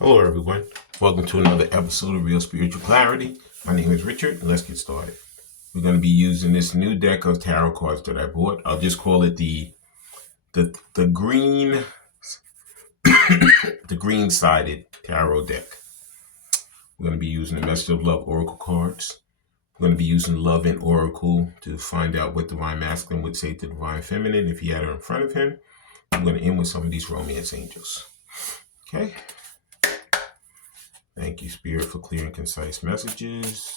Hello, everyone. Welcome to another episode of Real Spiritual Clarity. My name is Richard, and let's get started. We're going to be using this new deck of tarot cards that I bought. I'll just call it the green the green sided tarot deck. We're going to be using the Message of Love Oracle cards. We're going to be using Love and Oracle to find out what Divine Masculine would say to Divine Feminine if he had her in front of him. I'm going to end with some of these Romance Angels. Okay. Thank you, Spirit, for clear and concise messages.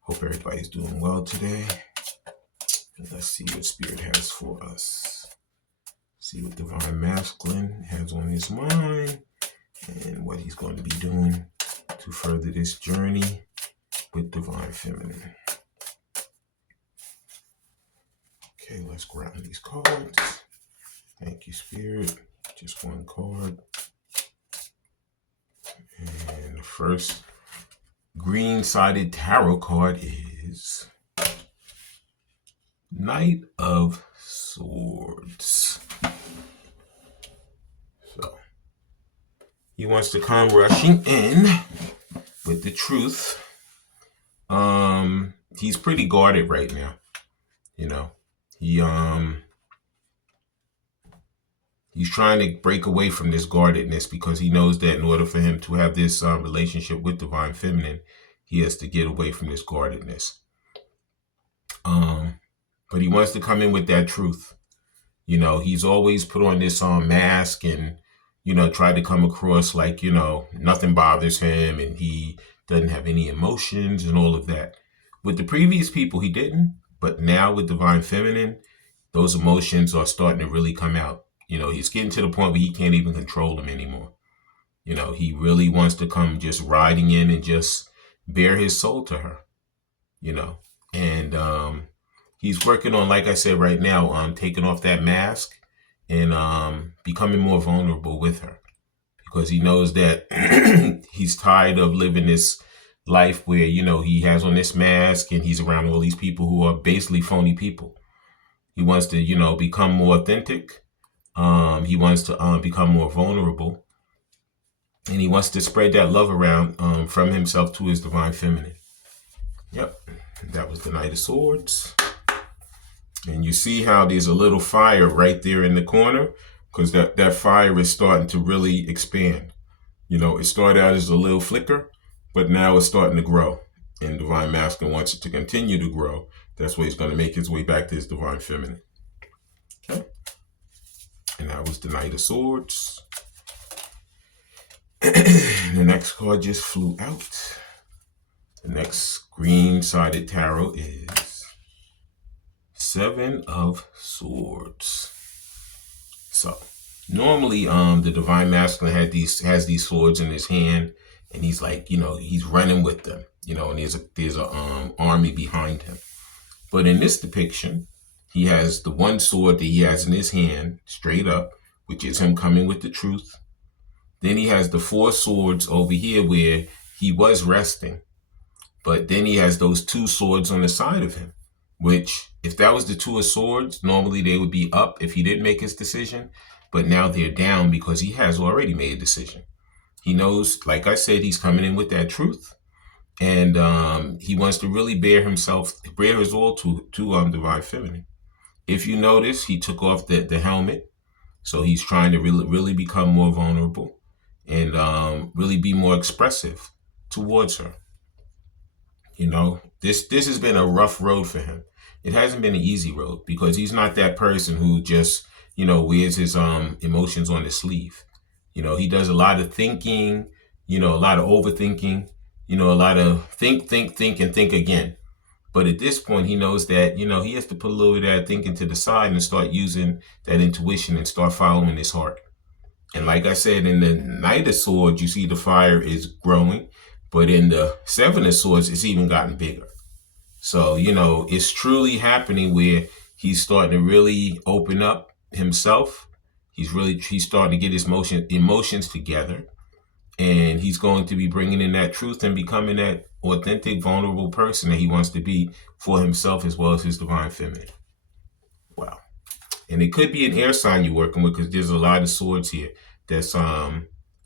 Hope everybody's doing well today. And let's see what Spirit has for us. See what Divine Masculine has on his mind and what he's going to be doing to further this journey with Divine Feminine. Okay, let's grab these cards. Thank you, Spirit. Just one card. And the first green-sided tarot card is Knight of Swords. So, he wants to come rushing in with the truth. He's pretty guarded right now. You know, he's trying to break away from this guardedness because he knows that in order for him to have this relationship with Divine Feminine, he has to get away from this guardedness. But he wants to come in with that truth. You know, he's always put on this mask and, tried to come across like, nothing bothers him and he doesn't have any emotions and all of that. With the previous people, he didn't. But now with Divine Feminine, those emotions are starting to really come out. He's getting to the point where he can't even control them anymore. He really wants to come just riding in and just bare his soul to her, and he's working on, like I said, right now, taking off that mask and becoming more vulnerable with her because he knows that he's tired of living this life where, he has on this mask and he's around all these people who are basically phony people. He wants to, become more authentic. He wants to become more vulnerable, and he wants to spread that love around from himself to his Divine Feminine. Yep, that was the Knight of Swords. And you see how there's a little fire right there in the corner because that fire is starting to really expand. It started out as a little flicker, but now it's starting to grow. And Divine Masculine wants it to continue to grow. That's why he's going to make his way back to his Divine Feminine. Okay. And that was the Knight of Swords. The next card just flew out. The next green-sided tarot is Seven of Swords. So, normally, the Divine Masculine has these swords in his hand, and he's like, he's running with them, and there's a army behind him. But in this depiction, he has the one sword that he has in his hand, straight up, which is him coming with the truth. Then he has the four swords over here where he was resting. But then he has those two swords on the side of him, which, if that was the Two of Swords, normally they would be up if he didn't make his decision. But now they're down because he has already made a decision. He knows, like I said, he's coming in with that truth. And he wants to really bare his all to Divine Feminine. If you notice, he took off the helmet. So he's trying to really become more vulnerable and really be more expressive towards her. This has been a rough road for him. It hasn't been an easy road because he's not that person who just, wears his emotions on his sleeve. He does a lot of thinking, a lot of overthinking, a lot of think, and think again. But at this point, he knows that, he has to put a little bit of that thinking to the side and start using that intuition and start following his heart. And like I said, in the Knight of Swords, you see the fire is growing. But in the Seven of Swords, it's even gotten bigger. So, it's truly happening where he's starting to really open up himself. He's starting to get his emotions together. And he's going to be bringing in that truth and becoming that authentic, vulnerable person that he wants to be for himself as well as his Divine Feminine. Wow. And it could be an air sign you're working with because there's a lot of swords here that's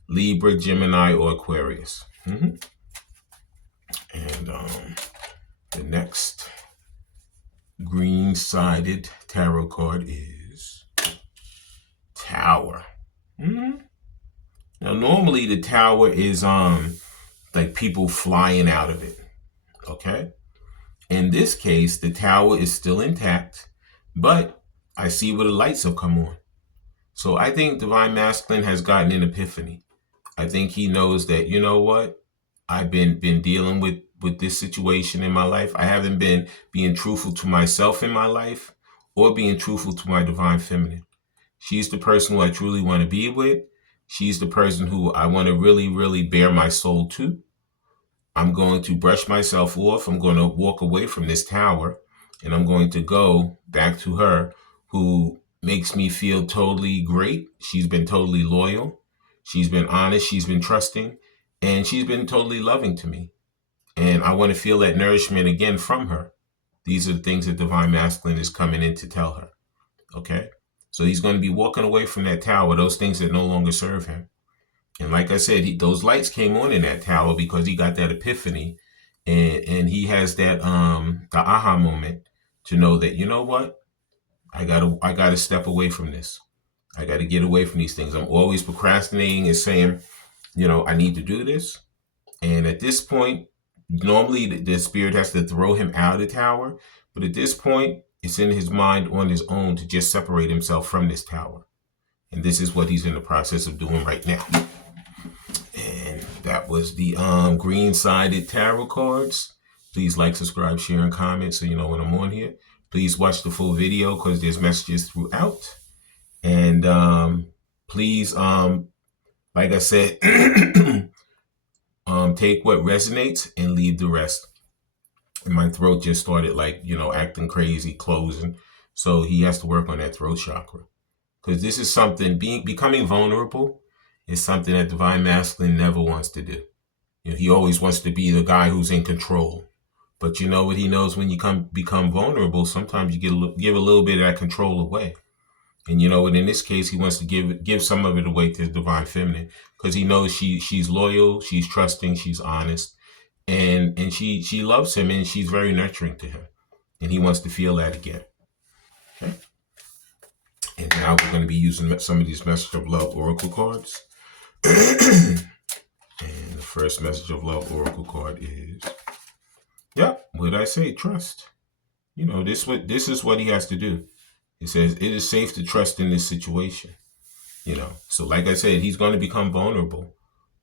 Libra, Gemini, or Aquarius. And the next green-sided tarot card is Tower. Now, normally the Tower is like people flying out of it. Okay. In this case, the Tower is still intact, but I see where the lights have come on. So I think Divine Masculine has gotten an epiphany. I think he knows that, you know what? I've been dealing with this situation in my life. I haven't been being truthful to myself in my life or being truthful to my Divine Feminine. She's the person who I truly want to be with. She's the person who I want to really, really bare my soul to. I'm going to brush myself off. I'm going to walk away from this Tower, and I'm going to go back to her, who makes me feel totally great. She's been totally loyal. She's been honest. She's been trusting, and she's been totally loving to me. And I want to feel that nourishment again from her. These are the things that Divine Masculine is coming in to tell her. Okay? So he's going to be walking away from that Tower, those things that no longer serve him. And like I said, those lights came on in that Tower because he got that epiphany, and he has that the aha moment to know that, you know what, I gotta step away from this. I gotta get away from these things. I'm always procrastinating and saying, you know, I need to do this. And at this point, normally the spirit has to throw him out of the Tower, but at this point, it's in his mind on his own to just separate himself from this Tower. And this is what he's in the process of doing right now. And that was the green-sided tarot cards. Please like, subscribe, share, and comment so you know when I'm on here. Please watch the full video because there's messages throughout. And please, like I said, take what resonates and leave the rest. And my throat just started acting crazy, closing. So he has to work on that throat chakra. Because this is something, becoming vulnerable is something that Divine Masculine never wants to do. You know, he always wants to be the guy who's in control. But you know what he knows, when you become vulnerable, sometimes you give a little bit of that control away. And you know what, in this case, he wants to give some of it away to the Divine Feminine, because he knows she's loyal, she's trusting, she's honest, and she loves him, and she's very nurturing to him. And he wants to feel that again. Okay. And now we're going to be using some of these Message of Love Oracle cards. And the first Message of Love Oracle card is, what did I say? Trust. You know, this is what he has to do. It says, it is safe to trust in this situation. You know, so like I said, he's going to become vulnerable.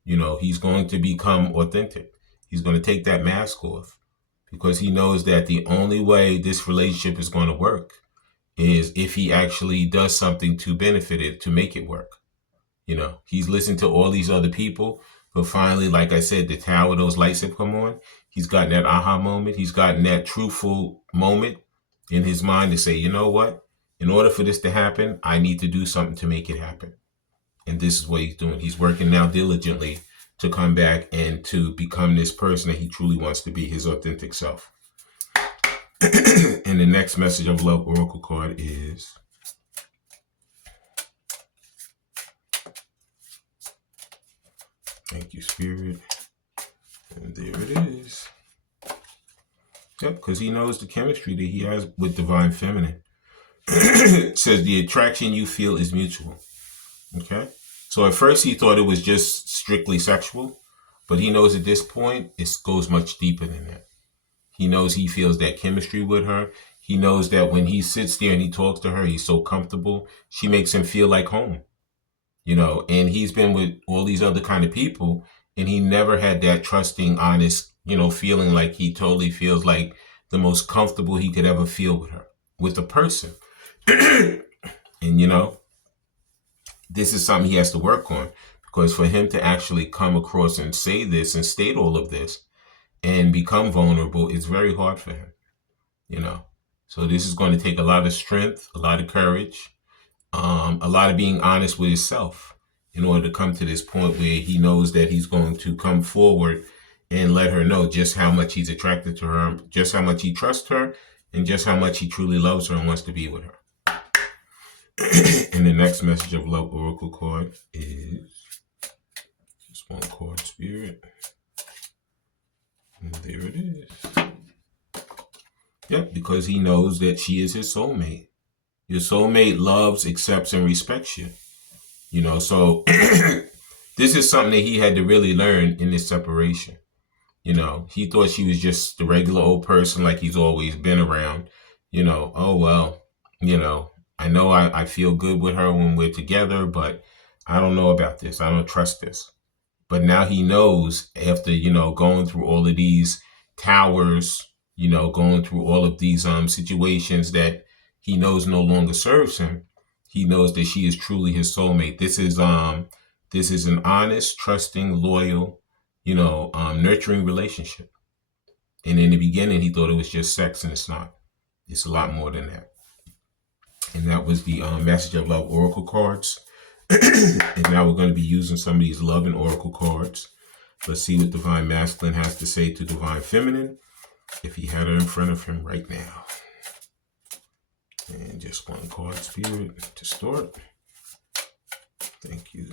You know, he's going to become authentic. He's going to take that mask off, because he knows that the only way this relationship is going to work is if he actually does something to benefit it, to make it work. You know, he's listened to all these other people, but finally, like I said, the Tower, those lights have come on. He's gotten that aha moment. He's gotten that truthful moment in his mind to say, you know what? In order for this to happen, I need to do something to make it happen. And this is what he's doing. He's working now diligently to come back and to become this person that he truly wants to be, his authentic self. And the next Message of Love Oracle card is, thank you, Spirit. And there it is. Yep, because he knows the chemistry that he has with Divine Feminine. It says the attraction you feel is mutual. Okay? So at first he thought it was just strictly sexual, but he knows at this point it goes much deeper than that. He knows he feels that chemistry with her. He knows that when he sits there and he talks to her, he's so comfortable. She makes him feel like home. You know, and he's been with all these other kind of people, and he never had that trusting, honest, you know, feeling like he totally feels like the most comfortable he could ever feel with her, with a person. And, you know, this is something he has to work on, because for him to actually come across and say this and state all of this and become vulnerable, it's very hard for him, you know. So this is going to take a lot of strength, a lot of courage, a lot of being honest with himself in order to come to this point where he knows that he's going to come forward and let her know just how much he's attracted to her, just how much he trusts her, and just how much he truly loves her and wants to be with her. And the next Message of Love Oracle card is, one card, Spirit. And there it is. Yep, because he knows that she is his soulmate. Your soulmate loves, accepts, and respects you. You know, so this is something that he had to really learn in this separation. You know, he thought she was just the regular old person like he's always been around. You know, oh, well, you know I feel good with her when we're together, but I don't know about this. I don't trust this. But now he knows after, going through all of these towers, going through all of these situations that he knows no longer serves him. He knows that she is truly his soulmate. This is an honest, trusting, loyal, nurturing relationship. And in the beginning, he thought it was just sex, and it's not. It's a lot more than that. And that was the Message of Love Oracle cards. And now we're going to be using some of these Love and Oracle cards. Let's see what Divine Masculine has to say to Divine Feminine if he had her in front of him right now. And just one card, Spirit, to start. Thank you.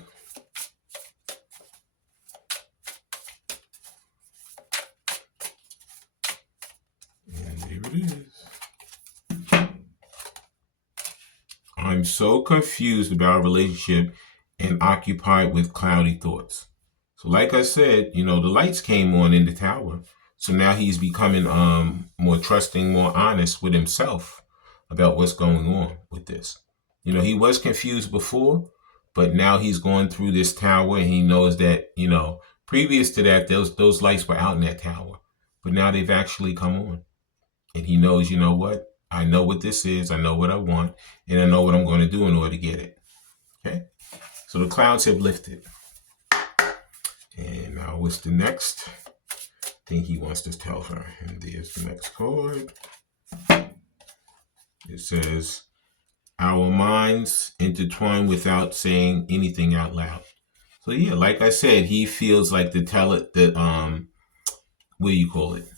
And there it is. I'm so confused about our relationship and occupied with cloudy thoughts. So like I said, the lights came on in the tower. So now he's becoming more trusting, more honest with himself about what's going on with this. He was confused before, but now he's going through this tower and he knows that, previous to that, those lights were out in that tower. But now they've actually come on. And he knows, you know what? I know what this is. I know what I want. And I know what I'm going to do in order to get it. Okay? So the clouds have lifted. And now what's the next thing he wants to tell her? And there's the next card. It says, our minds intertwine without saying anything out loud. So yeah, like I said, he feels like what do you call it?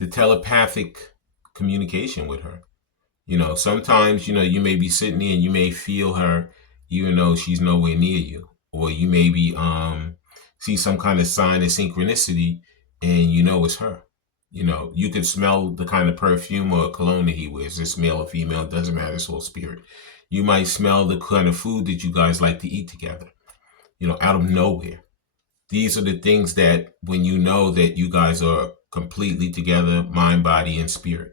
The telepathic communication with her. Sometimes, you may be sitting there and you may feel her, even though she's nowhere near you. Or you may be see some kind of sign of synchronicity and it's her. You can smell the kind of perfume or cologne that he wears. It's male or female, it doesn't matter, it's all spirit. You might smell the kind of food that you guys like to eat together, out of nowhere. These are the things that when you know that you guys are completely together, mind, body, and spirit,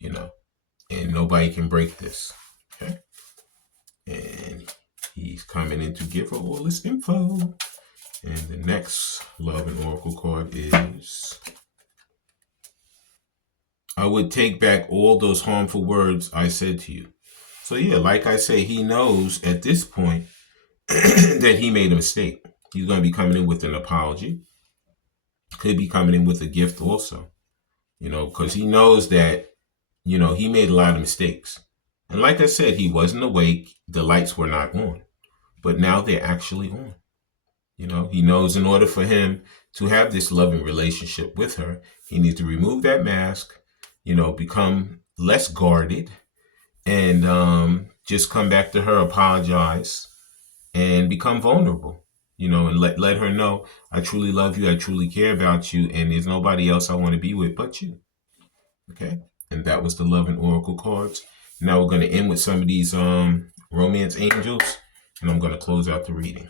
and nobody can break this. Okay. And he's coming in to give her all this info. And the next Love and Oracle card is, I would take back all those harmful words I said to you. So yeah, like I say, he knows at this point that he made a mistake. He's going to be coming in with an apology. Could be coming in with a gift also, because he knows that, he made a lot of mistakes. And like I said, he wasn't awake. The lights were not on, but now they're actually on. He knows in order for him to have this loving relationship with her, he needs to remove that mask, become less guarded, and just come back to her, apologize, and become vulnerable, and let her know, I truly love you, I truly care about you, and there's nobody else I want to be with but you. Okay? And that was the Love and Oracle cards. Now we're going to end with some of these romance angels, and I'm going to close out the reading.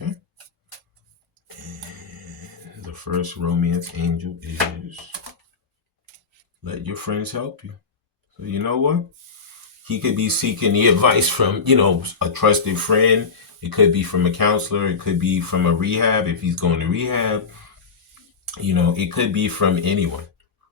Okay? And the first romance angel is, let your friends help you. So you know what? He could be seeking the advice from, a trusted friend. It could be from a counselor. It could be from a rehab if he's going to rehab. It could be from anyone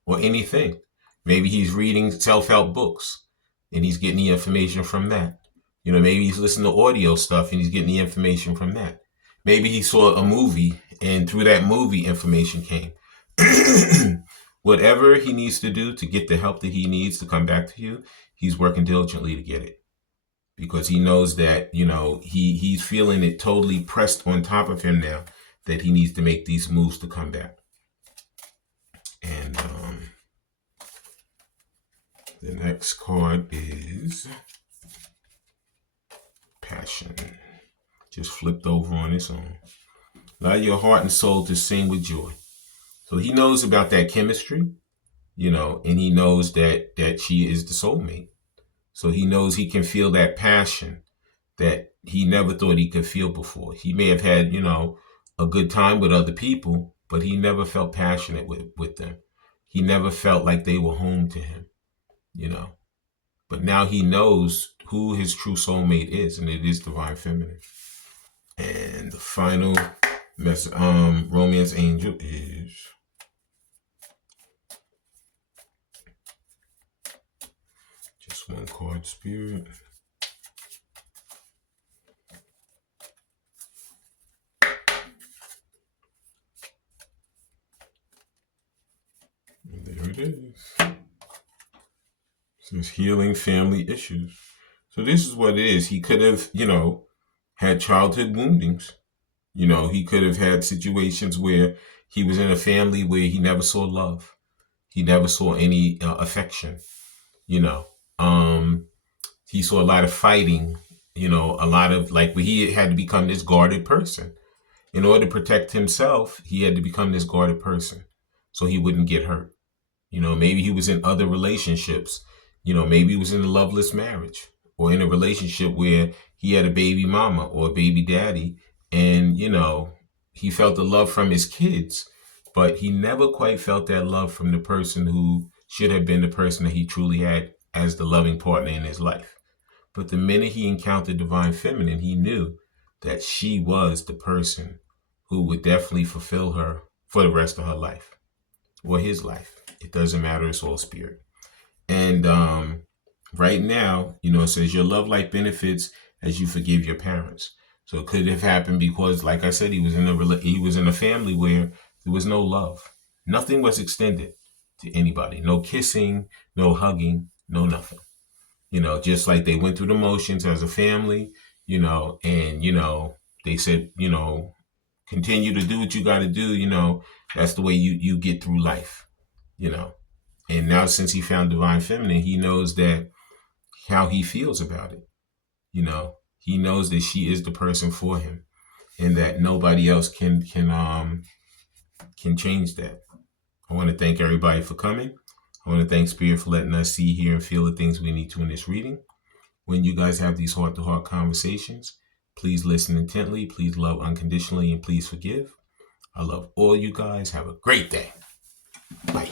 or anything. Maybe he's reading self-help books and he's getting the information from that. Maybe he's listening to audio stuff and he's getting the information from that. Maybe he saw a movie and through that movie information came. Whatever he needs to do to get the help that he needs to come back to you, he's working diligently to get it. Because he knows that, he's feeling it totally pressed on top of him now that he needs to make these moves to come back. And the next card is Passion. just flipped over on its own. Allow your heart and soul to sing with joy. So he knows about that chemistry, and he knows that she is the soulmate. So he knows he can feel that passion that he never thought he could feel before. He may have had, a good time with other people, but he never felt passionate with them. He never felt like they were home to him, But now he knows who his true soulmate is, and it is Divine Feminine. And the final romance angel is just one card, Spirit. And there it is. It says healing family issues. So this is what it is. He could have, had childhood woundings. He could have had situations where he was in a family where he never saw love. He never saw any affection. He saw a lot of fighting, a lot of where he had to become this guarded person. In order to protect himself, he had to become this guarded person so he wouldn't get hurt. Maybe he was in other relationships. Maybe he was in a loveless marriage or in a relationship where he had a baby mama or a baby daddy. And, he felt the love from his kids, but he never quite felt that love from the person who should have been the person that he truly had as the loving partner in his life. But the minute he encountered Divine Feminine, he knew that she was the person who would definitely fulfill her for the rest of her life or his life. It doesn't matter. It's all spirit. And right now, it says your love life benefits as you forgive your parents. So it could have happened because, like I said, he was in a family where there was no love. Nothing was extended to anybody. No kissing, no hugging, no nothing. Just like they went through the motions as a family, and, they said, continue to do what you got to do. That's the way you get through life, And now since he found Divine Feminine, he knows that how he feels about it. He knows that she is the person for him and that nobody else can change that. I want to thank everybody for coming. I want to thank Spirit for letting us see, hear, and feel the things we need to in this reading. When you guys have these heart-to-heart conversations, please listen intently, please love unconditionally, and please forgive. I love all you guys. Have a great day. Bye.